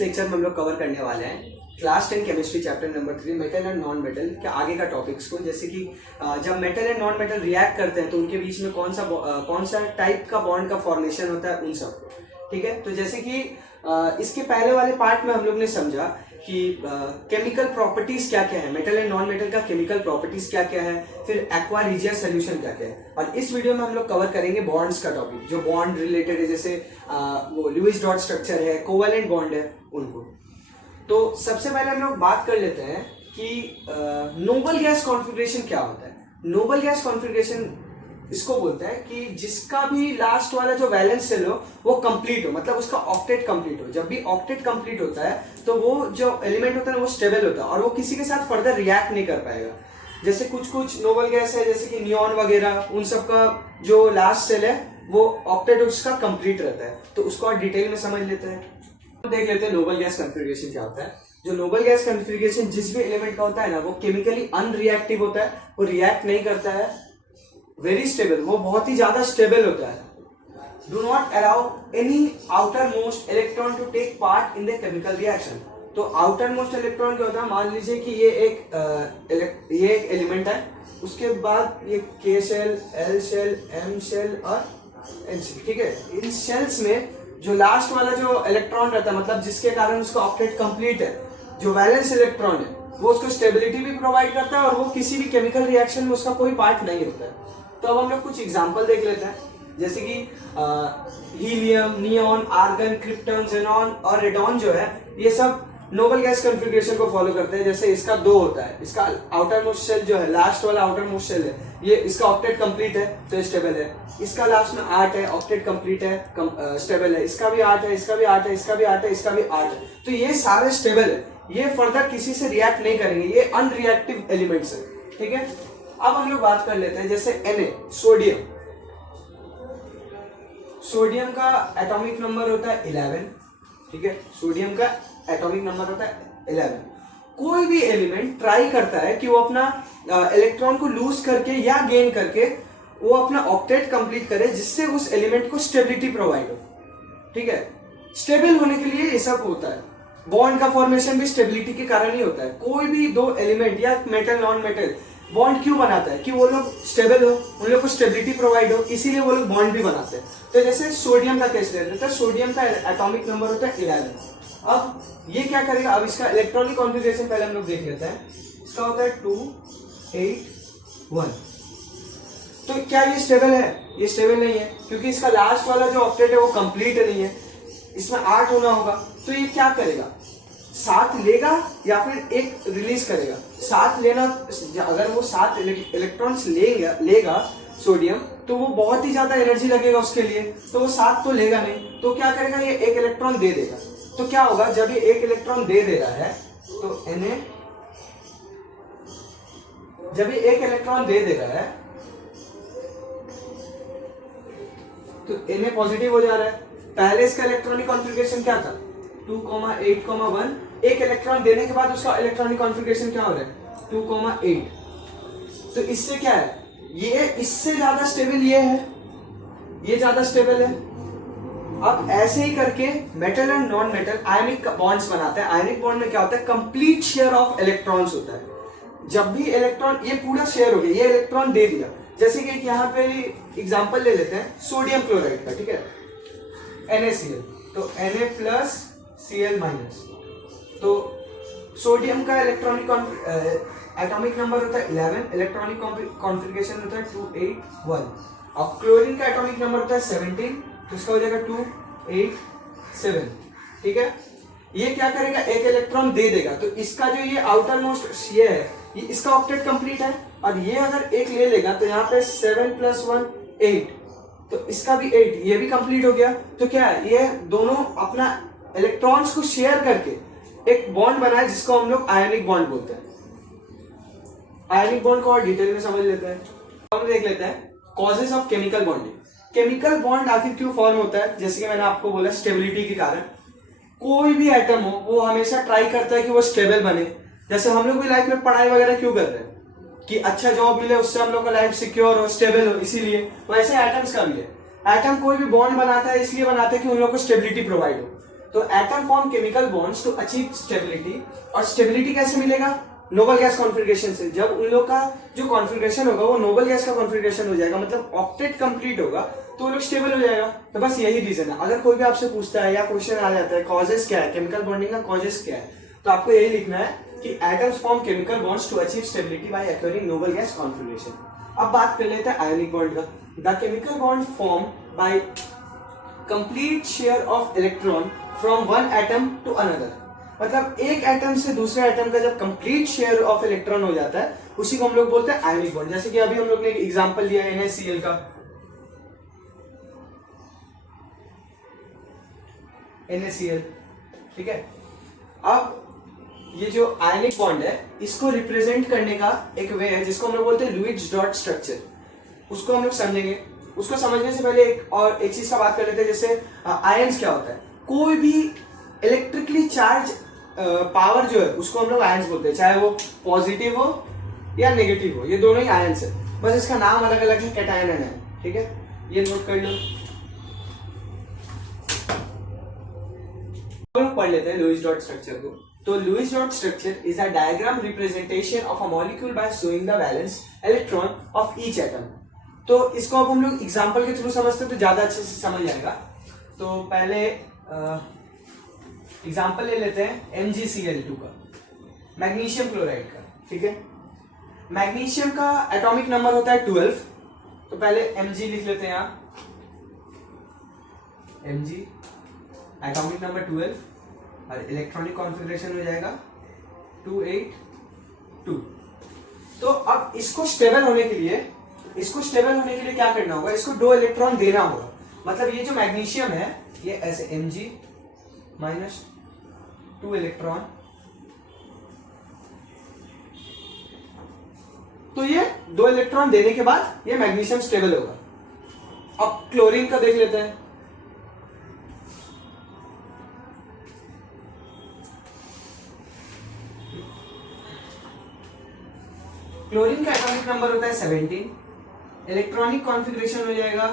Lecture में हम लोग कवर करने वाले हैं class 10 chemistry chapter number 3 metal and non metal के आगे का टॉपिक्स को। जैसे कि जब metal and non metal react करते हैं तो उनके बीच में कौन सा टाइप का बॉन्ड का फॉर्मेशन होता है, उन सब। ठीक है, तो जैसे कि इसके पहले वाले पार्ट में हम लोग ने समझा कि केमिकल प्रॉपर्टीज क्या क्या है, मेटल एंड नॉन मेटल का केमिकल प्रॉपर्टीज क्या क्या है, फिर एक्वा रिजिया सोल्यूशन क्या क्या है। और इस वीडियो में हम लोग कवर करेंगे बॉन्ड्स का टॉपिक, जो बॉन्ड रिलेटेड है, जैसे वो लुईस डॉट स्ट्रक्चर है, कोवेलेंट बॉन्ड है, उनको। तो सबसे पहले हम लोग बात कर लेते हैं कि नोबल गैस कॉन्फ़िगरेशन क्या होता है। नोबल गैस कॉन्फ़िगरेशन इसको बोलते हैं कि जिसका भी लास्ट वाला जो वैलेंस शेल हो वो कंप्लीट हो, मतलब उसका ऑक्टेट कंप्लीट हो। जब भी ऑक्टेट कंप्लीट होता है तो वो जो एलिमेंट होता है ना वो स्टेबल होता है और वो किसी के साथ फर्दर रिएक्ट नहीं कर पाएगा। जैसे कुछ नोबल गैस है, जैसे कि नियॉन वगैरह, उन सब का जो लास्ट सेल है वो ऑक्टेट उसका कंप्लीट रहता है। तो उसको और डिटेल में समझ लेते हैं, देख लेते हैं नोबल गैस कॉन्फ़िगरेशन क्या होता है। जो नोबल गैस कॉन्फ़िगरेशन जिस भी एलिमेंट का होता है ना वो केमिकली अनरिएक्टिव होता है, वो रिएक्ट नहीं करता है, वेरी स्टेबल, वो बहुत ही ज्यादा स्टेबल होता है। Do not allow any outermost electron to take part in the chemical reaction. तो आउटर मोस्ट इलेक्ट्रॉन क्या होता है, मान लीजिए कि ये एक एलिमेंट है, उसके बाद ये K shell, L shell, M shell और एन शेल। ठीक है, इन शेल्स में जो लास्ट वाला जो इलेक्ट्रॉन रहता है, मतलब जिसके कारण उसका ऑक्टेट कंप्लीट है, जो वैलेंस इलेक्ट्रॉन है, वो उसको स्टेबिलिटी भी प्रोवाइड करता है और वो किसी भी केमिकल रिएक्शन में उसका कोई पार्ट नहीं होता है। तो अब हम लोग कुछ एग्जांपल देख लेते हैं, जैसे कि helium, neon, argon, krypton, xenon और रेडॉन जो है, ये सब नोबल गैस कॉन्फ़िगरेशन को फॉलो करते हैं। जैसे इसका 2 होता है, इसका आउटर मोस्ट शेल जो है, लास्ट वाला आउटर मोस्ट शेल है, ये इसका ऑक्टेट कंप्लीट है तो स्टेबल है। इसका लास्ट में 8 है, ऑक्टेट कंप्लीट है, स्टेबल है। इसका भी 8 है, इसका भी 8 है, इसका भी 8 है, इसका भी 8 है। तो ये सारे स्टेबल है, ये फर्दर किसी से रिएक्ट नहीं करेंगे, ये अनरिएक्टिव एलिमेंट्स है। ठीक है, अब हम लोग बात कर लेते हैं जैसे Na, सोडियम। सोडियम का एटॉमिक नंबर होता है 11। ठीक है, सोडियम का एटॉमिक नंबर होता है 11। कोई भी एलिमेंट ट्राई करता है कि वो अपना इलेक्ट्रॉन को लूज करके या गेन करके वो अपना ऑक्टेट कंप्लीट करे, जिससे उस एलिमेंट को स्टेबिलिटी प्रोवाइड हो। ठीक है, स्टेबल होने के लिए ये सब होता है। बॉन्ड का फॉर्मेशन भी स्टेबिलिटी के कारण ही होता है। कोई भी दो एलिमेंट या मेटल नॉन मेटल बॉन्ड क्यों बनाता है, कि वो लोग स्टेबल हो, उन लोग को स्टेबिलिटी प्रोवाइड हो, इसीलिए वो लोग बॉन्ड भी बनाते हैं। तो जैसे सोडियम का केस ले लेते हैं, सोडियम का एटॉमिक नंबर होता है 11। अब ये क्या करेगा, अब इसका इलेक्ट्रॉनिक कॉन्फ़िगरेशन पहले हम लोग देख लेते हैं। इसका होता है 2 8 1। तो क्या ये स्टेबल है? ये स्टेबल नहीं है, क्योंकि इसका लास्ट वाला जो ऑक्टेट है वो कंप्लीट नहीं है, इसमें 8 होना होगा। तो ये क्या करेगा, 7 लेगा या फिर 1 रिलीज करेगा। 7 लेना, अगर वो 7 इलेक्ट्रॉन्स लेगा सोडियम, तो वो बहुत ही ज्यादा एनर्जी लगेगा उसके लिए, तो वो 7 तो लेगा नहीं। तो क्या करेगा, ये 1 इलेक्ट्रॉन दे देगा। तो क्या होगा, जब ये 1 इलेक्ट्रॉन दे दे रहा है तो Na, जब ये 1 इलेक्ट्रॉन दे दे रहा है तो Na पॉजिटिव हो जा रहा है। पहले इसका इलेक्ट्रॉनिक कॉन्फ़िगरेशन क्या था, 2, 8, 1। 1 इलेक्ट्रॉन देने के बाद उसका इलेक्ट्रॉनिक कॉन्फ़िगरेशन क्या हो रहा है, 2, 8। तो इससे क्या है, ये इससे ज्यादा स्टेबल ये है, ये ज्यादा स्टेबल है। अब ऐसे ही करके metal and non metal ionic bonds बनाते हैं। आयनिक बॉन्ड में क्या होता है, कंप्लीट शेयर ऑफ इलेक्ट्रॉन्स होता है। जब भी इलेक्ट्रॉन, ये पूरा शेयर हो गया, ये इलेक्ट्रॉन दे दिया। जैसे कि यहाँ पे एग्जांपल ले लेते हैं सोडियम क्लोराइड का। ठीक है, NaCl, तो Na प्लस Cl माइनस। तो सोडियम का इलेक्ट्रॉनिक एटॉमिक नंबर होता है 11, इलेक्ट्रॉनिक कॉन्फ़िगरेशन होता है 2 8 1। और क्लोरीन का एटॉमिक नंबर होता है 17, तो इसका हो जाएगा 2 8 7। ठीक है, ये क्या करेगा, 1 इलेक्ट्रॉन दे देगा। तो इसका जो ये आउटर मोस्ट ये है, ये इसका ऑक्टेट कंप्लीट है, और ये अगर 1 ले लेगा तो यहाँ पे 7 + 1 8, तो इसका भी 8, ये भी कंप्लीट हो गया। तो क्या है, ये दोनों अपना इलेक्ट्रॉन्स को शेयर करके एक बॉन्ड बनाए, जिसको हम लोग आयनिक बॉन्ड बोलते हैं। आयनिक बॉन्ड को और डिटेल में समझ लेते हैं। हम देख लेते हैं causes of chemical bonding. Chemical bond आखिर क्यों फॉर्म होता है, जैसे कि मैंने आपको बोला, स्टेबिलिटी के कारण। कोई भी एटम हो वो हमेशा ट्राई करता है कि वो स्टेबल बने। जैसे हम लोग भी लाइफ में पढ़ाई वगैरह क्यों कर रहे हैं, कि अच्छा जॉब मिले, उससे हम लोग का लाइफ सिक्योर हो, स्टेबल हो, इसीलिए। वैसे एटम्स का भी है, एटम कोई भी बॉन्ड बनाता है इसलिए बनाता है कि उन लोगों को स्टेबिलिटी प्रोवाइड हो। तो atom form chemical bonds to achieve stability, और स्टेबिलिटी कैसे मिलेगा? नोबल गैस कॉन्फ़िगरेशन से। जब उन लोग का जो कॉन्फ़िगरेशन होगा वो नोबल गैस का कॉन्फ़िगरेशन हो जाएगा, मतलब ऑक्टेट कंप्लीट होगा, तो वो लोग स्टेबल हो जाएगा। तो बस यही रीजन है। अगर कोई भी आपसे पूछता है या क्वेश्चन आ जाता है कॉजेस क्या है, केमिकल बॉन्डिंग का कॉजेस क्या है, तो आपको यही लिखना है कि atoms form chemical bonds to achieve stability by acquiring noble gas configuration. अब बात कर लेते हैं आयोनिक बॉन्ड का। The chemical bond form by complete share of electron from one atom to another, मतलब एक एटम से दूसरे एटम का जब कंप्लीट शेयर ऑफ इलेक्ट्रॉन हो जाता है उसी को हम लोग बोलते हैं आयोनिक बॉन्ड। जैसे कि अभी हम लोग ने एक एग्जांपल लिया NaCl का, NaCl, ठीक है। अब ये जो आयनिक बॉन्ड है इसको रिप्रेजेंट करने का एक वे है जिसको हम लोग बोलते हैं लुईस डॉट स्ट्रक्चर, उसको हम लोग समझेंगे। उसको समझने से पहले एक चीज का बात कर लेते हैं, जैसे आयंस क्या होता है। कोई भी इलेक्ट्रिकली चार्ज पावर जो है उसको हम लोग आयंस बोलते हैं, चाहे वो पॉजिटिव हो या नेगेटिव हो, ये दोनों ही आयंस है, बस इसका नाम अलग अलग है, कैटायन है, ठीक है, ये नोट कर लो। पढ़ लेते हैं लुईस डॉट स्ट्रक्चर को। तो Lewis dot structure is a diagram representation of a molecule by showing the valence electron of each atom. तो इसको अब हम लोग एग्जांपल के थ्रू समझते हैं तो ज्यादा अच्छे से समझ आएगा। तो पहले एग्जांपल ले लेते हैं MgCl2 का, मैग्नीशियम क्लोराइड का, ठीक है। मैग्नीशियम का एटॉमिक नंबर होता है 12, तो पहले Mg लिख लेते हैं यहाँ, Mg एटॉमिक नंबर 12 और इलेक्ट्रॉनिक कॉन्फ़िगरेशन हो जाएगा 282। तो अब इसको स्टेबल होने के लिए क्या करना होगा? इसको 2 इलेक्ट्रॉन देना होगा। मतलब ये जो मैग्नीशियम है ये ऐसे Mg माइनस 2 इलेक्ट्रॉन, तो ये 2 इलेक्ट्रॉन देने के बाद ये मैग्नीशियम स्टेबल होगा। अब क्लोरीन का देख लेते हैं। क्लोरीन का एटॉमिक नंबर होता है 17, इलेक्ट्रॉनिक कॉन्फ़िगरेशन हो जाएगा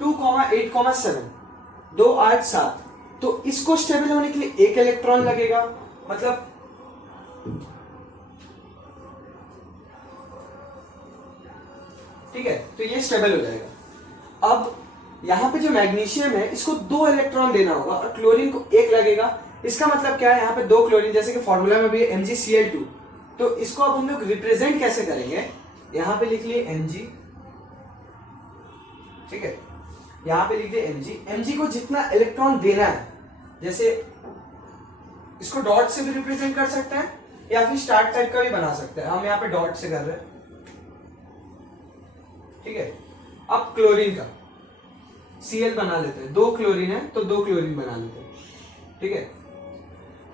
2,8,7, 2, 8, 7। तो इसको स्टेबल होने के लिए 1 इलेक्ट्रॉन लगेगा, मतलब ठीक है, तो ये स्टेबल हो जाएगा। अब यहां पे जो मैग्नीशियम है इसको 2 इलेक्ट्रॉन देना होगा और क्लोरीन को 1 लगेगा। इसका मतलब क्या है? यहाँ पे 2 क्लोरीन, जैसे कि फॉर्मूला में भी है MgCl2, तो इसको अब हम लोग रिप्रेजेंट कैसे करेंगे? यहां पे लिख लिए Mg, ठीक है, यहां पे लिख दिए Mg को जितना इलेक्ट्रॉन देना है, जैसे इसको डॉट से भी रिप्रेजेंट कर सकते हैं या फिर स्टार टाइप का भी बना सकते हैं, हम यहाँ पे डॉट से कर रहे हैं, ठीक है। अब क्लोरीन का Cl बना लेते हैं, 2 क्लोरीन है तो 2 क्लोरीन बना लेते हैं, ठीक है।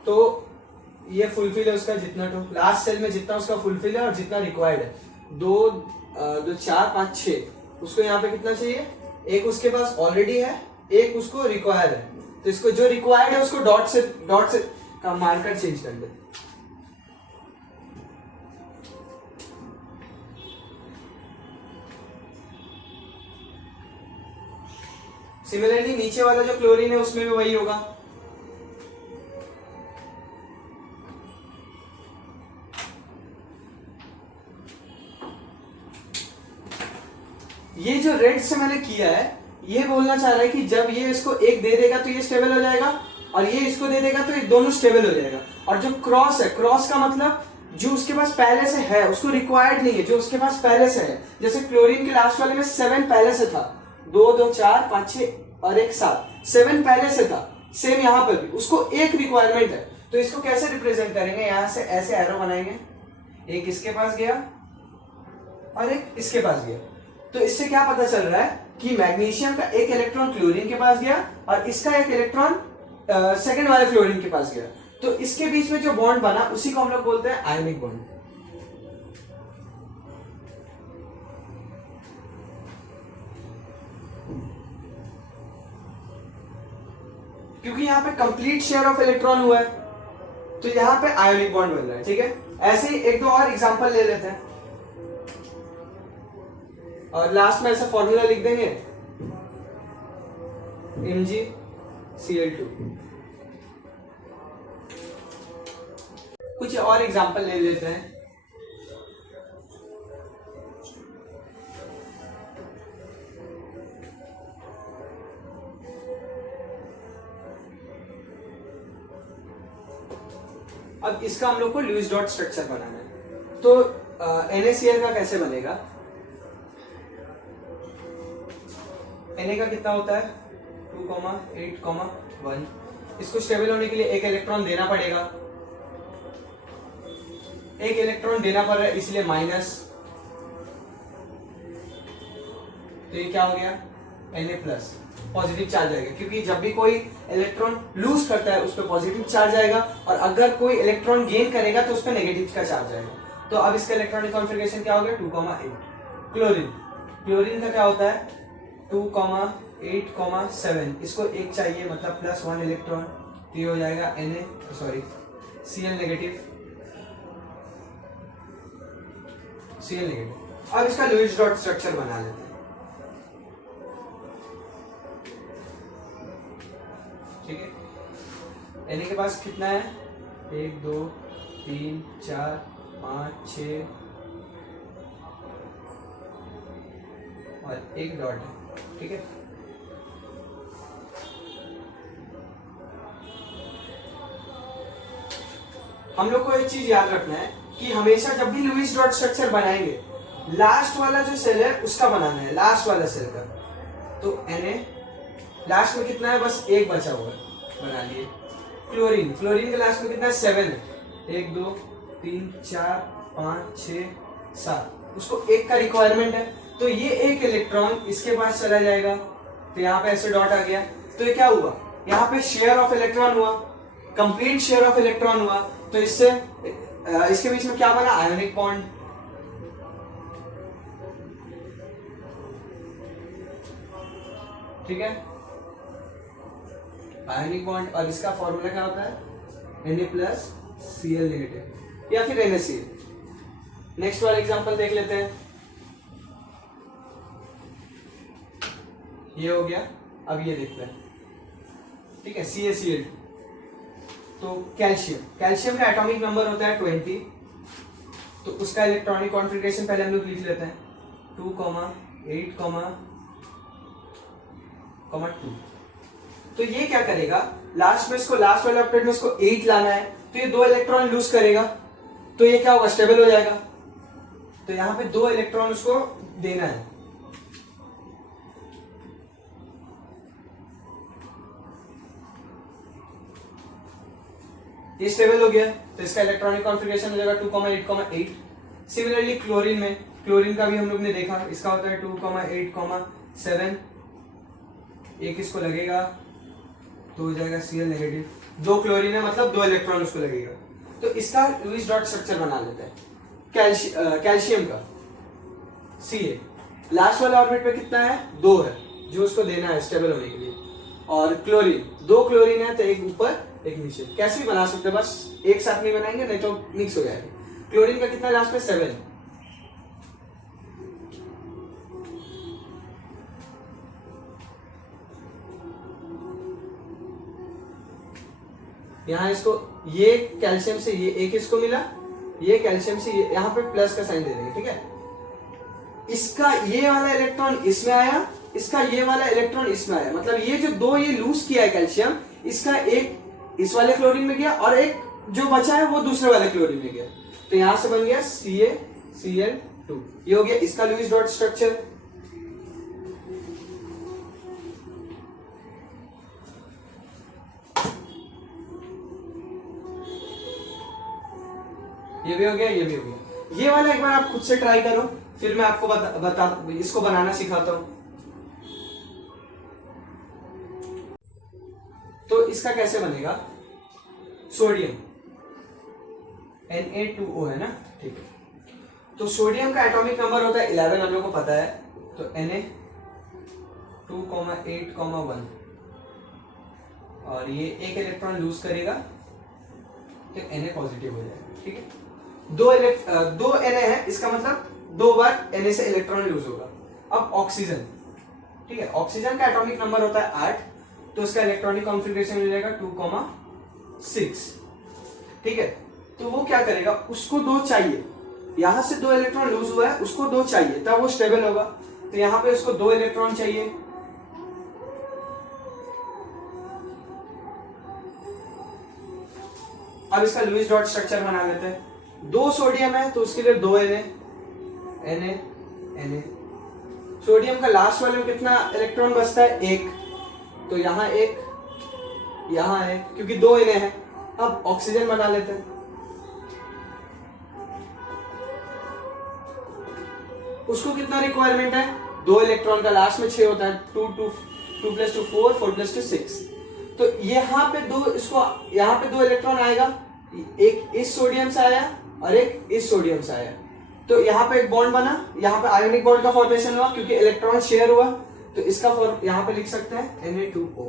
तो ये फुलफिल है उसका जितना, तो लास्ट सेल में जितना उसका फुलफिल है और जितना रिक्वायर्ड है, 2, 4, 5, 6, उसको यहाँ पे कितना चाहिए? 1 उसके पास ऑलरेडी है, 1 उसको रिक्वायर है, तो इसको जो रिक्वायर्ड है उसको डॉट से का मार्कर चेंज कर दे। सिमिलरली नीचे वाला जो क्लोरीन है उसमें भी वही होगा। ये जो रेड से मैंने किया है ये बोलना चाह रहा है कि जब ये इसको 1 दे देगा तो ये स्टेबल हो जाएगा और ये इसको दे देगा तो ये दोनों स्टेबल हो जाएगा। और जो क्रॉस है, क्रॉस का मतलब जो उसके पास पहले से है, उसको रिक्वायर्ड नहीं है, जो उसके पास पहले से है। जैसे क्लोरीन के लास्ट वाले में 7 पहले से था, 2, 2, 4, 5, 6 और 1, 7, 7 पहले से था। सेम यहाँ पर भी उसको 1 रिक्वायरमेंट है, तो इसको कैसे रिप्रेजेंट करेंगे? यहां से ऐसे एरो बनाएंगे, 1 इसके पास गया और 1 इसके पास गया। तो इससे क्या पता चल रहा है कि मैग्नीशियम का 1 इलेक्ट्रॉन क्लोरीन के पास गया और इसका 1 इलेक्ट्रॉन सेकंड वाले क्लोरीन के पास गया। तो इसके बीच में जो बॉन्ड बना उसी को हम लोग बोलते हैं आयनिक बॉन्ड। क्योंकि यहां पे कंप्लीट शेयर ऑफ इलेक्ट्रॉन हुआ है तो यहां पे आयनिक बॉन्ड बन रहा है, ठीक है। ऐसे ही 1-2 और एग्जांपल ले लेते हैं और लास्ट में ऐसा फॉर्मूला लिख देंगे MgCl2। कुछ और एग्जांपल ले लेते हैं। अब इसका हम लोग को लुईस डॉट स्ट्रक्चर बनाना है। तो NaCl का कैसे बनेगा? Na का कितना होता है 2,8,1। इसको स्टेबल होने के लिए एक इलेक्ट्रॉन देना पड़ेगा, एक इलेक्ट्रॉन देना पड़ रहा है इसलिए माइनस। तो ये क्या हो गया Na प्लस, पॉजिटिव चार्ज आएगा, क्योंकि जब भी कोई इलेक्ट्रॉन लूज करता है उस पर पॉजिटिव चार्ज आएगा, और अगर कोई इलेक्ट्रॉन गेन करेगा तो उस पर नेगेटिव का चार्ज आएगा। तो अब इसका इलेक्ट्रॉनिक कॉन्फ़िगरेशन क्या हो गया 2,8। क्लोरीन, क्लोरीन का क्या होता है 2,8,7। इसको एक चाहिए, मतलब +1 इलेक्ट्रॉन, तो ये हो जाएगा Cl नेगेटिव, Cl नेगेटिव। अब इसका लुईस डॉट स्ट्रक्चर बना लेते हैं। ठीक है, Na के पास कितना है 1 2 3 4 5 6 और एक डॉट है। ठीक है, हम लोग को एक चीज याद रखना है कि हमेशा जब भी लुईस डॉट स्ट्रक्चर बनाएंगे, लास्ट वाला जो सेल है उसका बनाना है, लास्ट वाला सेल का। तो Na लास्ट में कितना है, बस एक बचा हुआ है, बना लिए। क्लोरीन, क्लोरीन के लास्ट में कितना है 7 है, 1 2 3 4 5 6 7, उसको एक का रिक्वायरमेंट है, तो ये एक इलेक्ट्रॉन इसके पास चला जाएगा। तो यहाँ पे ऐसे डॉट आ गया, तो ये क्या हुआ, यहाँ पे शेयर ऑफ इलेक्ट्रॉन हुआ, कंप्लीट शेयर ऑफ इलेक्ट्रॉन हुआ। तो इससे इसके बीच में क्या बना, आयोनिक बॉन्ड। ठीक है, आयोनिक बॉन्ड। और इसका फॉर्मूला क्या होता है Na+Cl नेगेटिव या फिर NaCl। नेक्स्ट वाला एग्जांपल देख लेते हैं। ये हो गया, अब ये देखते हैं। ठीक है, CaCl। तो कैल्शियम, कैल्शियम का एटॉमिक नंबर होता है 20। तो उसका इलेक्ट्रॉनिक कॉन्फ़िगरेशन पहले हम लोग लिख लेते हैं 2,8,2। तो ये क्या करेगा, लास्ट में इसको, लास्ट वाले ऑक्टेट में इसको 8 लाना है, तो ये 2 इलेक्ट्रॉन लूज करेगा, तो ये क्या होगा, स्टेबल हो जाएगा। तो यहां पे 2 इलेक्ट्रॉन उसको देना है। ये स्टेबल हो गया, तो इसका इलेक्ट्रॉनिक कॉन्फ़िगरेशन हो जाएगा 2,8,8। सिमिलरली क्लोरीन में, क्लोरीन का भी हम लोग ने देखा, इसका होता है 2,8,7। एक इसको लगेगा तो हो जाएगा Cl नेगेटिव। 2 क्लोरीन है, मतलब 2 इलेक्ट्रॉन उसको लगेगा। तो इसका लुईस डॉट स्ट्रक्चर बना लेते हैं। कैल्शियम का Ca, लास्ट वाला ऑर्बिट में कितना है 2 है, जो उसको देना है स्टेबल होने के लिए। और क्लोरीन, 2 क्लोरीन है, तो एक ऊपर एक नीचे, कैसे भी बना सकते हैं, बस एक साथ नहीं बनाएंगे नहीं तो मिक्स हो जाएगा। क्लोरीन का कितना लास्ट में 7। यहाँ इसको, ये कैल्शियम से ये एक इसको मिला, ये कैल्शियम से ये, यहाँ पे प्लस का साइन दे देंगे। ठीक है, इसका ये वाला इलेक्ट्रॉन इसमें आया, इसका ये वाला इलेक्ट्रॉन इसमें आया, मतलब ये जो 2 ये लूज किया है कैल्शियम, इसका एक इस वाले क्लोरीन में गया और एक जो बचा है वो दूसरे वाले क्लोरीन में गया। तो यहां से बन गया CaCl2। ये हो गया इसका लुईस डॉट स्ट्रक्चर। ये भी हो गया, ये भी हो गया। ये वाला एक बार आप खुद से ट्राई करो, फिर मैं आपको बता इसको बनाना सिखाता हूं। तो इसका कैसे बनेगा, सोडियम Na2O है ना। ठीक है, तो सोडियम का एटॉमिक नंबर होता है 11, हम लोग को पता है। तो Na 2,8,1 और ये एक इलेक्ट्रॉन लूज करेगा तो Na पॉजिटिव हो जाएगा। ठीक है, 2 Na है, इसका मतलब 2 बार Na से इलेक्ट्रॉन लूज होगा। अब ऑक्सीजन, ठीक है, ऑक्सीजन का एटॉमिक नंबर होता है 8। तो उसका इलेक्ट्रॉनिक कॉन्फ़िगरेशन हो जाएगा 2,6। ठीक है, तो वो क्या करेगा, उसको 2 चाहिए, यहां से 2 इलेक्ट्रॉन लूज हुआ है, उसको 2 चाहिए, तब वो स्टेबल होगा। तो यहां पे उसको 2 इलेक्ट्रॉन चाहिए, अब इसका लुईस डॉट स्ट्रक्चर बना लेते हैं। 2 सोडियम है तो उसके लिए 2 Na। सोडियम का लास्ट वाले में कितना इलेक्ट्रॉन बचता है, 1, तो यहां 1, यहां 1, क्योंकि 2 Na है। अब ऑक्सीजन बना लेते हैं। उसको कितना रिक्वायरमेंट है, 2 इलेक्ट्रॉन का लास्ट में 6 होता है, 2 + 2 4, 4 + 2 6। तो यहाँ पे 2, इसको यहाँ पे 2 इलेक्ट्रॉन आएगा, एक इस सोडियम से आया और एक इस सोडियम से आया, तो यहाँ पे एक बॉन्ड बना, यहाँ पे आयोनिक बॉन्ड का फॉर्मेशन हुआ क्योंकि इलेक्ट्रॉन शेयर हुआ, तो इसका यहाँ पे लिख सकते हैं Na2O।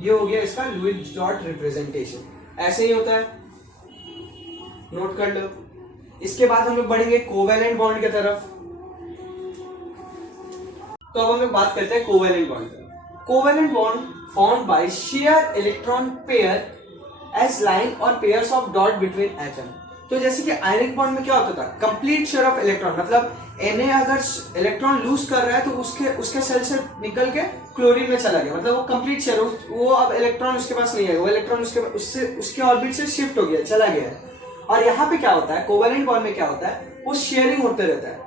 ये हो गया इसका लुईस डॉट रिप्रेजेंटेशन। ऐसे ही होता है, नोट कर लो। इसके बाद हम लोग बढ़ेंगे कोवेलेंट बॉन्ड की तरफ। तो अब हम लोग बात करते हैं कोवेलेंट बॉन्ड की। Covalent bond formed by share electron pair as line और pairs of dot between atom. तो जैसे कि आयनिक बॉन्ड में क्या होता था, कंप्लीट शेयर ऑफ इलेक्ट्रॉन, मतलब Na अगर इलेक्ट्रॉन लूज कर रहा है तो उसके सेल से निकल के क्लोरीन में चला गया, मतलब वो कंप्लीट शेयर, वो अब इलेक्ट्रॉन उसके पास नहीं है, वो इलेक्ट्रॉन उसके ऑर्बिट से शिफ्ट हो गया, चला गया है। और यहाँ पे क्या होता है, कोवेलेंट बॉन्ड में क्या होता है, वो शेयरिंग होते रहता है।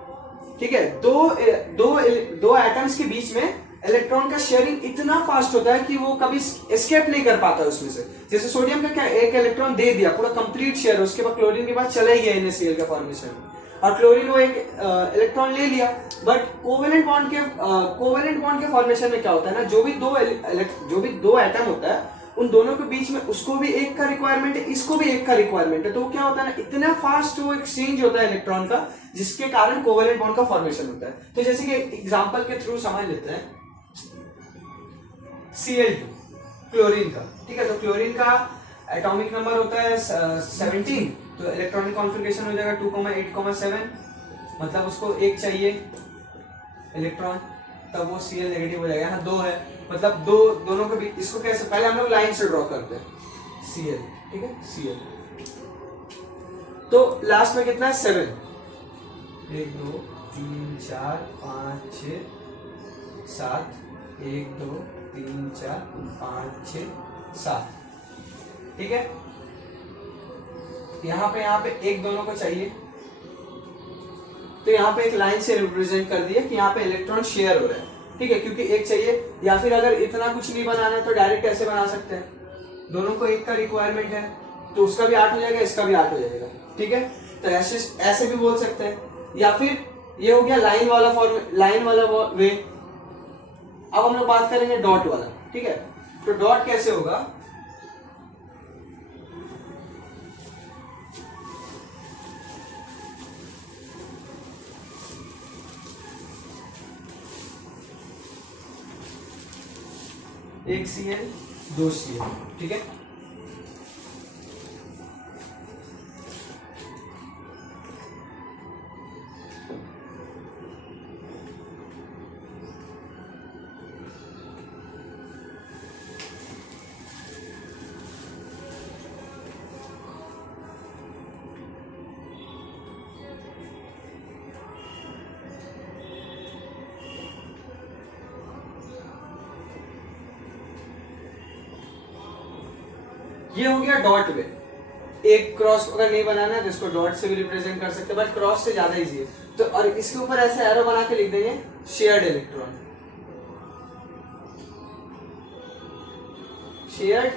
ठीक है, दो एटम्स के बीच में इलेक्ट्रॉन का शेयरिंग इतना फास्ट होता है कि वो कभी एस्केप नहीं कर पाता उसमें से। जैसे सोडियम का क्या, एक इलेक्ट्रॉन दे दिया, पूरा कंप्लीट शेयर, उसके बाद क्लोरीन के बाद चला ही गया NaCl का फॉर्मेशन, और क्लोरीन वो एक इलेक्ट्रॉन ले लिया। बट कोवेलेंट बॉन्ड के फॉर्मेशन में क्या होता है ना, जो भी दो एटम होता है, उन दोनों के बीच में उसको भी एक का रिक्वायरमेंट है, इसको भी एक का रिक्वायरमेंट है, तो क्या होता है ना, इतना फास्ट वो एक्सचेंज होता है इलेक्ट्रॉन का, जिसके कारण कोवेलेंट बॉन्ड का फॉर्मेशन होता है। तो जैसे कि एग्जांपल के थ्रू समझ लेते हैं, Cl2 क्लोरीन का। ठीक है, तो क्लोरीन का एटॉमिक नंबर होता है 17, तो इलेक्ट्रॉनिक कॉन्फ़िगरेशन हो जाएगा 2,8,7, मतलब उसको 1 चाहिए इलेक्ट्रॉन, तब वो Cl नेगेटिव हो जाएगा। यहाँ 2 है, मतलब दोनों के बीच, इसको कैसे, पहले हम लोग लाइन से ड्रॉ करते हैं, Cl, ठीक है, Cl, तो लास्ट में कितना है, 7, 1 2 3 4 5 6 7, 1 2 3 4 5 6 7। ठीक है, यहाँ पे एक दोनों को चाहिए, तो यहाँ पे एक लाइन से रिप्रेजेंट कर दिया कि यहाँ पे इलेक्ट्रॉन शेयर हो रहा है। ठीक है, क्योंकि एक चाहिए, या फिर अगर इतना कुछ नहीं बनाना है तो डायरेक्ट ऐसे बना सकते हैं, दोनों को एक का रिक्वायरमेंट है, तो उसका भी 8 हो जाएगा, इसका भी 8 हो जाएगा। ठीक है, तो ऐसे भी बोल सकते हैं, या फिर ये हो गया लाइन वाला वे। अब हम लोग बात करेंगे डॉट वाला। ठीक है, तो डॉट कैसे होगा, एक Cl 2 Cl। ठीक है, ये हो गया डॉट वे। एक क्रॉस अगर नहीं बनाना है तो इसको डॉट से भी रिप्रेजेंट कर सकते हैं, बट क्रॉस से ज्यादा इजी है। तो और इसके ऊपर ऐसे एरो बना के लिख देंगे शेयर्ड इलेक्ट्रॉन। शेयर्ड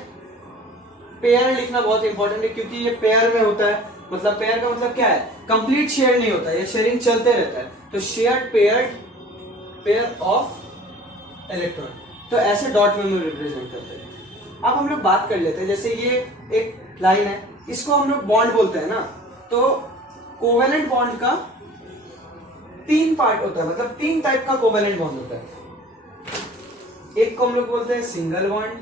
पेयर लिखना बहुत इंपॉर्टेंट है, क्योंकि ये पेयर में होता है, मतलब पेयर का मतलब क्या है, कंप्लीट शेयर नहीं होता, ये शेयरिंग चलते रहता है। तो शेयर्ड पेयर ऑफ इलेक्ट्रॉन, तो ऐसे डॉट में रिप्रेजेंट करते हैं। अब हम लोग बात कर लेते हैं, जैसे ये एक लाइन है, इसको हम लोग बॉन्ड बोलते हैं ना, तो कोवेलेंट बॉन्ड का 3 पार्ट होता है, मतलब 3 टाइप का कोवेलेंट बॉन्ड होता है। एक को हम लोग बोलते हैं सिंगल बॉन्ड,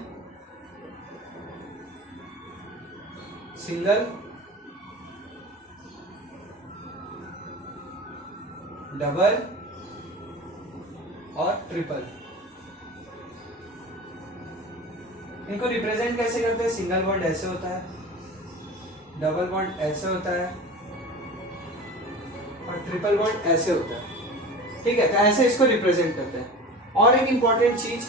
डबल और ट्रिपल। इनको रिप्रेजेंट कैसे करते हैं? सिंगल बॉन्ड ऐसे होता है, डबल बॉन्ड ऐसे होता है और ट्रिपल बॉन्ड ऐसे होता है। ठीक है, तो ऐसे इसको रिप्रेजेंट करते हैं। और एक इंपॉर्टेंट चीज,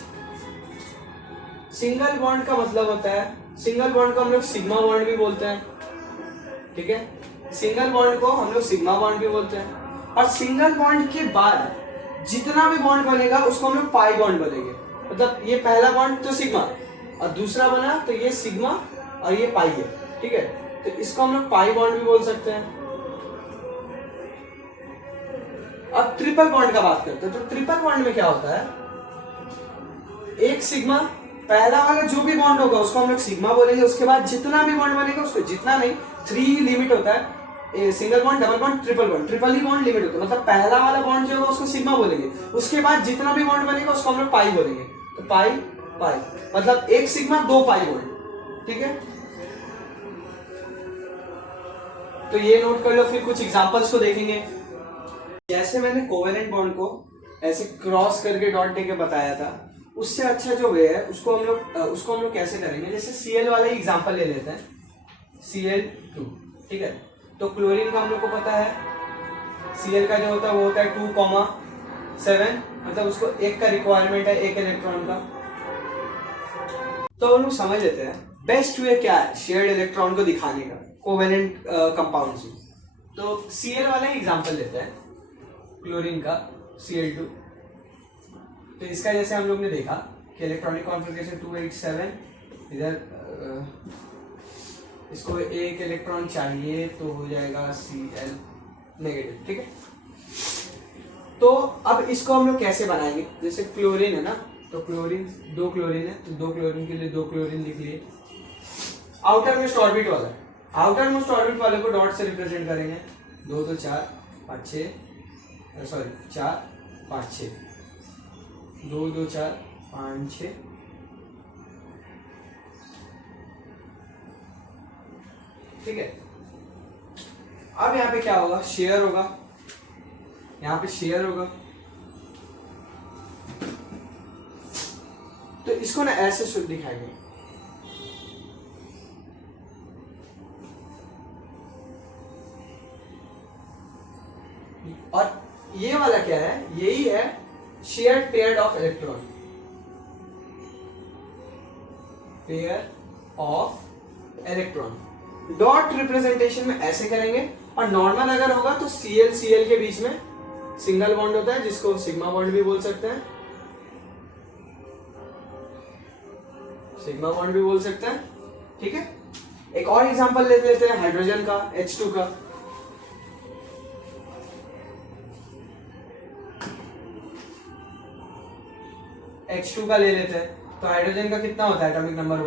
सिंगल बॉन्ड का मतलब होता है, सिंगल बॉन्ड को हम लोग सिग्मा बॉन्ड भी बोलते हैं। ठीक है, सिंगल बॉन्ड को हम लोग सिग्मा बॉन्ड भी बोलते हैं। और सिंगल बॉन्ड के बाद जितना भी बॉन्ड बनेगा उसको हम लोग पाई बॉन्ड बोलेंगे। मतलब ये पहला बॉन्ड तो सिग्मा और दूसरा बना तो ये सिग्मा और ये पाई है। ठीक है, तो इसको हम लोग पाई बॉन्ड भी बोल सकते हैं। अब ट्रिपल बॉन्ड का बात करते हैं, तो ट्रिपल बॉन्ड में क्या होता है? एक सिग्मा, पहला वाला जो भी बॉन्ड होगा उसको हम लोग सिग्मा बोलेंगे, उसके बाद जितना भी बॉन्ड बनेगा उसको, जितना नहीं, 3 लिमिट होता है, single bond, double bond, triple bond, triple ही बॉन्ड लिमिट होता है। मतलब पहला वाला बॉन्ड जो होगा उसको सिग्मा बोलेंगे, उसके बाद जितना भी बॉन्ड बनेगा उसको हम लोग पाई बोलेंगे। तो पाई पाई मतलब एक सिग्मा 2 पाई बॉन्ड। ठीक है, तो ये नोट कर लो, फिर कुछ एग्जांपल्स को देखेंगे। जैसे मैंने कोवेलेंट बॉन्ड को ऐसे क्रॉस करके डॉट देके बताया था, उससे अच्छा जो वे है उसको हम लोग कैसे करेंगे? जैसे Cl वाला ही एग्जांपल ले लेते हैं, Cl2। ठीक है, तो क्लोरीन का हम लोग को पता है, Cl का जो होता है वो होता है 2,7, मतलब उसको एक का रिक्वायरमेंट है, एक इलेक्ट्रॉन का। तो हम लोग समझ लेते हैं बेस्ट वे क्या है शेयर्ड इलेक्ट्रॉन को दिखाने का कोवेलेंट कंपाउंड से। तो Cl वाला ही एग्जांपल लेते हैं, क्लोरीन का Cl2। तो इसका जैसे हम लोग ने देखा कि इलेक्ट्रॉनिक कॉन्फ़िगरेशन 287, इधर इसको एक इलेक्ट्रॉन चाहिए तो हो जाएगा Cl नेगेटिव। ठीक है, तो अब इसको हम लोग कैसे बनाएंगे? जैसे क्लोरीन है ना, तो क्लोरीन 2 क्लोरीन है, तो 2 क्लोरीन के लिए 2 क्लोरीन लिख लिए। आउटर मोस्ट ऑर्बिट वाला, आउटर मोस्ट ऑर्बिट वाले को डॉट से रिप्रेजेंट करेंगे। 2 2 4 5 6, सॉरी 4 5 6, 2 2 4 5 6। ठीक है, अब यहाँ पे क्या होगा? शेयर होगा, यहाँ पे शेयर होगा। तो इसको ना ऐसे शुद्ध दिखाएंगे, और ये वाला क्या है? यही है shared pair of electron, pair of electron. Dot representation में ऐसे करेंगे, और नॉर्मल अगर होगा तो Cl Cl के बीच में सिंगल बॉन्ड होता है जिसको सिग्मा बॉन्ड भी बोल सकते हैं, सिग्मा बॉन्ड भी बोल सकते हैं। ठीक है, एक और एग्जांपल ले लेते हैं हाइड्रोजन का, H2 का। H2 का ले लेते हैं, तो हाइड्रोजन का कितना होता है? एटॉमिक नंबर 1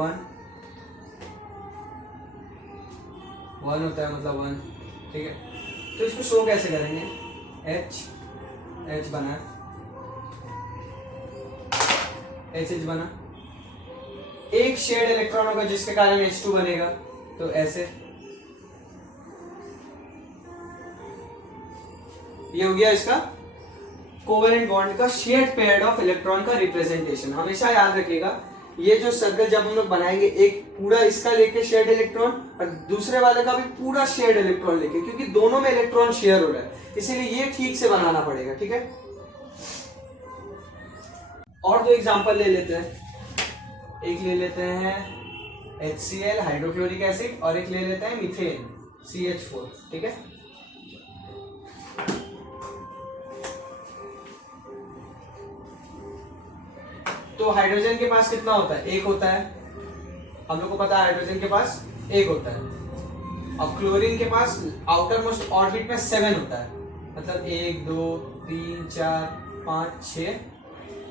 होता है, मतलब 1। ठीक है, तो इसको शो कैसे करेंगे? H बना, H बना, एक शेयर्ड इलेक्ट्रॉन होगा जिसके कारण H2 बनेगा, तो ऐसे। ये हो गया इसका कोवेलेंट बॉन्ड का शेयर्ड पेयर ऑफ इलेक्ट्रॉन का रिप्रेजेंटेशन। हमेशा याद रखिएगा, ये जो सर्कल जब हम लोग बनाएंगे, एक पूरा इसका लेके शेयर्ड इलेक्ट्रॉन और दूसरे वाले का भी पूरा शेयर्ड इलेक्ट्रॉन लेके, क्योंकि दोनों में इलेक्ट्रॉन शेयर हो रहा है, इसीलिए ये ठीक से बनाना पड़ेगा। ठीक है, और 2 एग्जांपल ले लेते हैं। एक ले लेते हैं HCl हाइड्रोक्लोरिक एसिड, और एक ले लेते हैं मीथेन CH4। ठीक है, तो हाइड्रोजन के पास कितना होता है? 1 होता है, हम लोग को पता है हाइड्रोजन के पास 1 होता है। अब क्लोरीन के पास आउटर मोस्ट ऑर्बिट में 7 होता है, मतलब 1 2 3 4 5 6,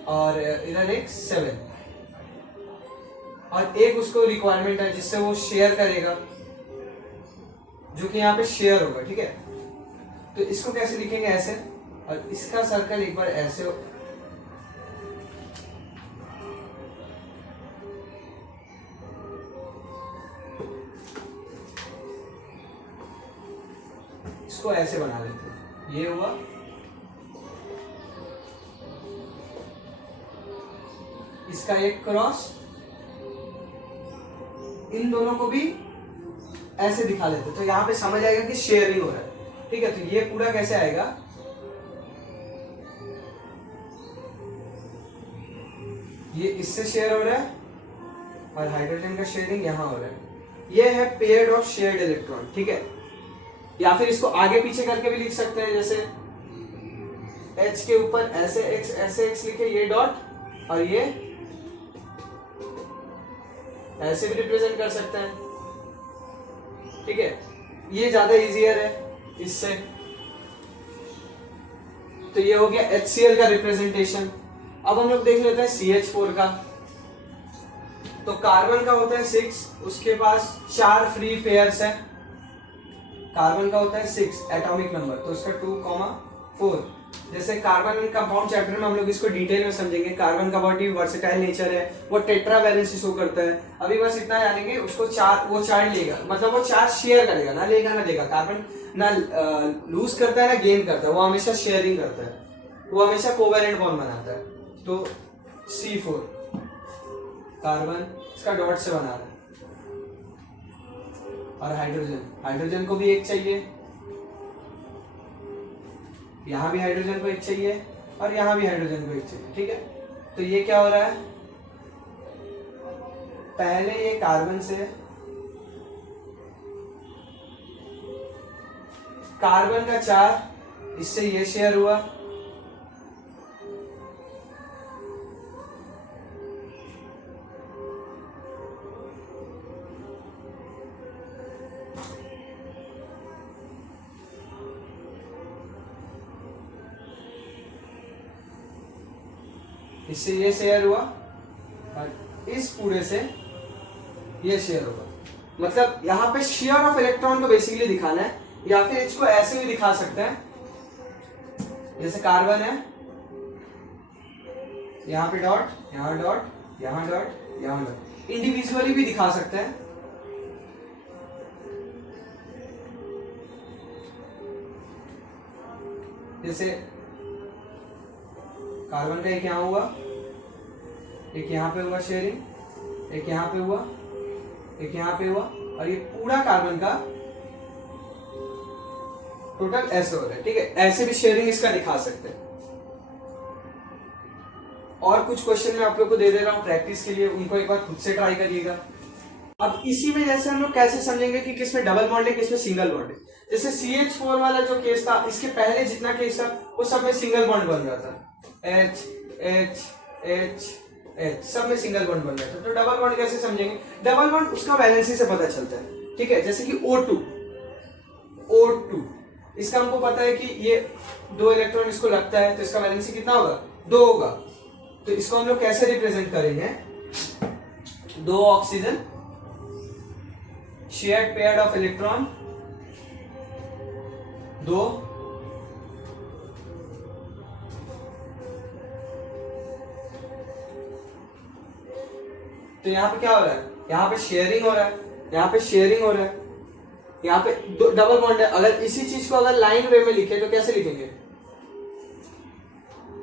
और इधर एक 7, और एक उसको रिक्वायरमेंट है जिससे वो शेयर करेगा, जो कि यहाँ पे शेयर होगा। ठीक है, तो इसको कैसे लिखेंगे? ऐसे, और इसका सर्कल एक बार ऐसे हो, इसको ऐसे बना लेते हैं। ये हुआ, इसका एक क्रॉस, इन दोनों को भी ऐसे दिखा लेते, तो यहाँ पे समझ आएगा कि शेयरिंग हो रहा है। ठीक है, तो ये पूरा कैसे आएगा, ये इससे शेयर हो रहा है और हाइड्रोजन का शेयरिंग यहाँ हो रहा है। ये है पेयर्ड ऑफ शेयर्ड इलेक्ट्रॉन। ठीक है, या फिर इसको आगे पीछे करके भी लिख सकते हैं, जैसे H के ऊपर ऐसे x लिखे, ये डॉट और ये ऐसे भी रिप्रेजेंट कर सकते हैं। ठीक है, ये ज्यादा इजियर है इससे। तो ये हो गया HCl का रिप्रेजेंटेशन। अब हम लोग देख लेते हैं CH4 का। तो कार्बन का होता है 6, उसके पास 4 फ्री पेयर्स है। कार्बन का होता है 6 एटॉमिक नंबर, तो उसका 2,4। जैसे कार्बन कंपाउंड चैप्टर में हम लोग इसको डिटेल में समझेंगे। कार्बन का बहुत ही वर्सेटाइल नेचर है, वो टेट्रा वैलेंसी शो करता है। अभी बस इतना जानेंगे, उसको वो चार्ज लेगा, मतलब वो चार्ज शेयर करेगा, ना लेगा ना देगा। कार्बन ना लूज करता है ना गेन करता है, वो हमेशा शेयरिंग करता है, वो हमेशा कोवेलेंट बॉन्ड बनाता है। तो C4 कार्बन इसका डॉट से बना रहा है, और हाइड्रोजन को भी एक चाहिए, यहां भी हाइड्रोजन को एक चाहिए और यहां भी हाइड्रोजन को एक चाहिए। ठीक है, तो ये क्या हो रहा है, पहले ये कार्बन से कार्बन का 4, इससे ये शेयर हुआ, इससे ये शेयर हुआ और इस पूरे से ये शेयर होगा। मतलब यहाँ पे शेयर ऑफ इलेक्ट्रॉन को बेसिकली दिखाना है, या फिर इसको ऐसे भी दिखा सकते हैं, जैसे कार्बन है, यहाँ पे डॉट, यहाँ डॉट, यहाँ डॉट, यहाँ डॉट, इंडिविजुअली भी दिखा सकते हैं। जैसे कार्बन का एक यहाँ हुआ, एक यहाँ पे हुआ शेयरिंग, एक यहाँ पे हुआ, एक यहाँ पे हुआ, और ये पूरा कार्बन का टोटल ऐसे हो रहा है। ठीक है, ऐसे भी शेयरिंग इसका दिखा सकते हैं। और कुछ क्वेश्चन मैं आप लोग को दे दे रहा हूं प्रैक्टिस के लिए, उनको एक बार खुद से ट्राई करिएगा। अब इसी में जैसे हम लोग कैसे समझेंगे कि किसमें डबल बॉन्ड है, किसमें सिंगल बॉन्ड है। जैसे CH4 वाला जो केस था, इसके पहले जितना केस था वो सब में सिंगल बॉन्ड बन रहा था, H H H H, सब में सिंगल बॉन्ड बन रहा था। तो डबल बॉन्ड कैसे समझेंगे, डबल बॉन्ड उसका वैलेंसी से पता चलता है। ठीक है, जैसे कि O2 इसका हमको पता है कि ये 2 इलेक्ट्रॉन इसको लगता है, तो इसका वैलेंसी कितना होगा, 2 होगा। तो इसको हम लोग कैसे रिप्रेजेंट करेंगे, 2 oxygen shared pair of electron 2, तो यहां पे क्या हो रहा है, यहां पे शेयरिंग हो रहा है, यहां पे शेयरिंग हो रहा है, यहाँ पे डबल बॉन्ड है। अगर इसी चीज को अगर लाइन वे में लिखे तो कैसे लिखेंगे,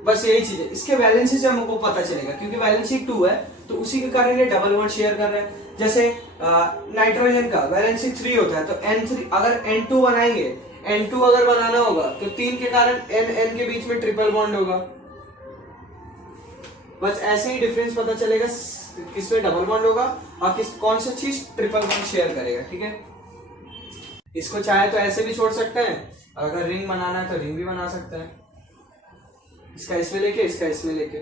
बस यही चीज है। इसके वैलेंसी से हमको पता चलेगा, क्योंकि वैलेंसी 2 है, तो उसी के कारण ये डबल बॉन्ड शेयर कर रहे हैं। जैसे नाइट्रोजन का वैलेंसी 3 होता है, तो N3 अगर N2 बनाएंगे, N2 अगर बनाना होगा तो 3 के कारण N के बीच में ट्रिपल बॉन्ड होगा। बस ऐसे ही डिफरेंस पता चलेगा किसमें डबल बॉन्ड होगा और कौन सा चीज ट्रिपल बॉन्ड शेयर करेगा। ठीक है, इसको चाहे तो ऐसे भी छोड़ सकते हैं, अगर रिंग बनाना है तो रिंग भी बना सकते हैं, इसका इसमें लेके इसका इसमें लेके।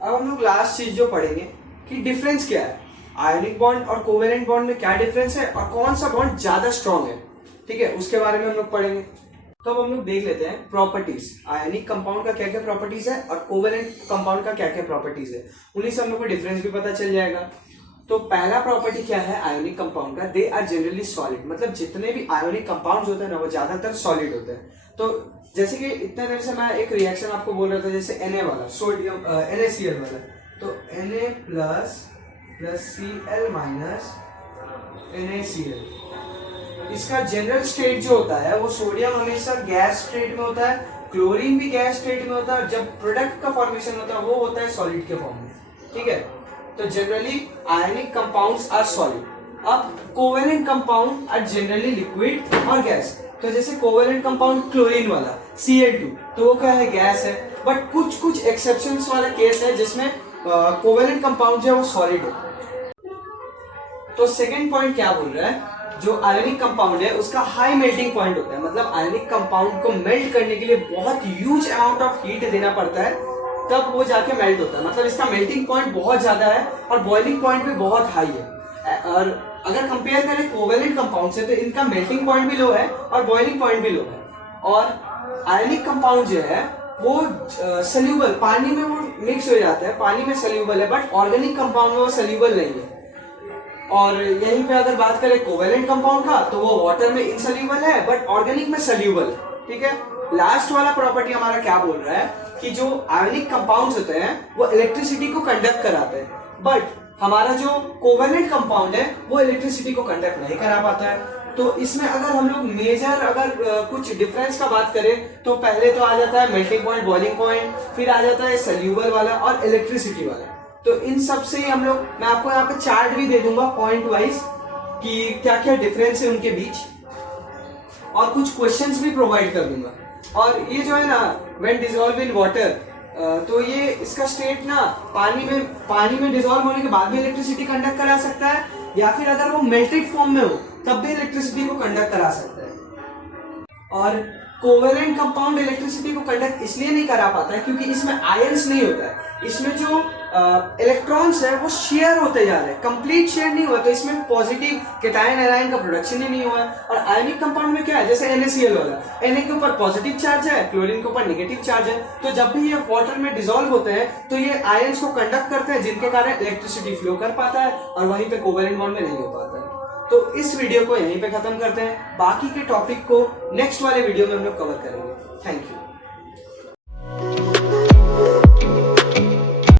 अब हम लोग लास्ट चीज जो पढ़ेंगे कि डिफरेंस क्या है, आयोनिक बॉन्ड और कोवेलेंट बॉन्ड में क्या डिफरेंस है और कौन सा बॉन्ड ज्यादा स्ट्रॉन्ग है। ठीक है, उसके बारे में हम लोग पढ़ेंगे। तो अब हम लोग देख लेते हैं प्रॉपर्टीज, आयोनिक कंपाउंड का क्या क्या प्रॉपर्टीज है और कोवेलेंट कंपाउंड का क्या क्या प्रॉपर्टीज है, उन्हीं से हम लोग को डिफरेंस भी पता चल जाएगा। तो पहला प्रॉपर्टी क्या है आयोनिक कंपाउंड का, दे आर जनरली सॉलिड, मतलब जितने भी आयोनिक कंपाउंड्स होते हैं ना वो ज्यादातर सॉलिड होते हैं। तो जैसे कि इतने देर से मैं एक रिएक्शन आपको बोल रहा था, जैसे Na वाला सोडियम NaCl वाला, तो Na plus Cl minus NaCl, इसका जनरल स्टेट जो होता है वो सोडियम हमेशा गैस स्टेट में होता है क्लोरीन भी गैस स्टेट में होता है, और जब प्रोडक्ट का फॉर्मेशन होता है वो होता है सॉलिड के फॉर्म में, ठीक है। तो generally ionic compounds are solid. अब covalent compound are generally liquid और गैस। तो जैसे कोवेलेंट कंपाउंड क्लोरीन वाला Cl2, तो वो क्या है, गैस है। बट कुछ कुछ एक्सेप्शंस वाला केस है जिसमें कोवेलेंट कंपाउंड जो है वो सॉलिड है। तो सेकेंड पॉइंट क्या बोल रहा है, जो आयनिक कंपाउंड है उसका हाई मेल्टिंग पॉइंट होता है, मतलब आयनिक कंपाउंड को मेल्ट करने के लिए बहुत ह्यूज अमाउंट ऑफ हीट देना पड़ता है, तब वो जाके मेल्ट होता है। मतलब इसका मेल्टिंग पॉइंट बहुत ज्यादा है और बॉइलिंग पॉइंट भी बहुत हाई है। और अगर कंपेयर करें कोवेलेंट कंपाउंड से, तो इनका मेल्टिंग पॉइंट भी लो है और बॉइलिंग पॉइंट भी लो है। और आयनिक कंपाउंड जो है वो सोल्यूबल, पानी में वो मिक्स हो जाता है, पानी में सोल्यूबल है, बट ऑर्गेनिक कंपाउंड में वो सोल्यूबल नहीं है। और यहीं पे अगर बात करें कोवेलेंट कंपाउंड का, तो वो वाटर में इनसोल्यूबल है बट ऑर्गेनिक में सोल्यूबल है, ठीक है। लास्ट वाला प्रॉपर्टी हमारा क्या बोल रहा है कि जो आयनिक कंपाउंड्स होते हैं वो इलेक्ट्रिसिटी को कंडक्ट कराते हैं, बट हमारा जो कोवेलेंट कंपाउंड है वो इलेक्ट्रिसिटी को कंडक्ट नहीं करा पाता है। तो इसमें अगर हम लोग मेजर कुछ डिफरेंस का बात करें, तो पहले तो आ जाता है मेल्टिंग पॉइंट, बॉइलिंग पॉइंट, फिर आ जाता है सोल्यूबल वाला और इलेक्ट्रिसिटी वाला। तो इन सब से ही हम लोग, मैं आपको यहाँ पे चार्ट भी दे दूंगा पॉइंट वाइज कि क्या क्या डिफरेंस है उनके बीच, और कुछ क्वेश्चंस भी प्रोवाइड कर दूंगा। और ये जो है ना, व्हेन डिसॉल्व इन वाटर, तो ये इसका स्टेट ना पानी में डिसॉल्व होने के बाद भी इलेक्ट्रिसिटी कंडक्ट करा सकता है, या फिर अगर वो मेल्टेड फॉर्म में हो तब भी इलेक्ट्रिसिटी को कंडक्ट करा सकता है। और कोवेलेंट कंपाउंड इलेक्ट्रिसिटी को कंडक्ट इसलिए नहीं करा पाता है क्योंकि इसमें आयंस नहीं होता है, इसमें जो इलेक्ट्रॉन्स है वो शेयर होते जा रहे हैं, कंप्लीट शेयर नहीं हुआ, तो इसमें पॉजिटिव कैटायन एनायन का प्रोडक्शन ही नहीं हुआ है। और आयनिक कंपाउंड में क्या है, जैसे NaCl वाला, Na के ऊपर पॉजिटिव चार्ज है, क्लोरीन के ऊपर नेगेटिव चार्ज है, तो जब भी ये वाटर में डिसॉल्व होते हैं तो ये आयंस को कंडक्ट करते हैं, जिनके कारण इलेक्ट्रिसिटी फ्लो कर पाता है, और वहीं पे कोवेलेंट बॉन्ड में नहीं हो पाता है। तो इस वीडियो को यहीं पे खत्म करते हैं, बाकी के टॉपिक को नेक्स्ट वाले वीडियो में हम लोग कवर करेंगे। Thank you.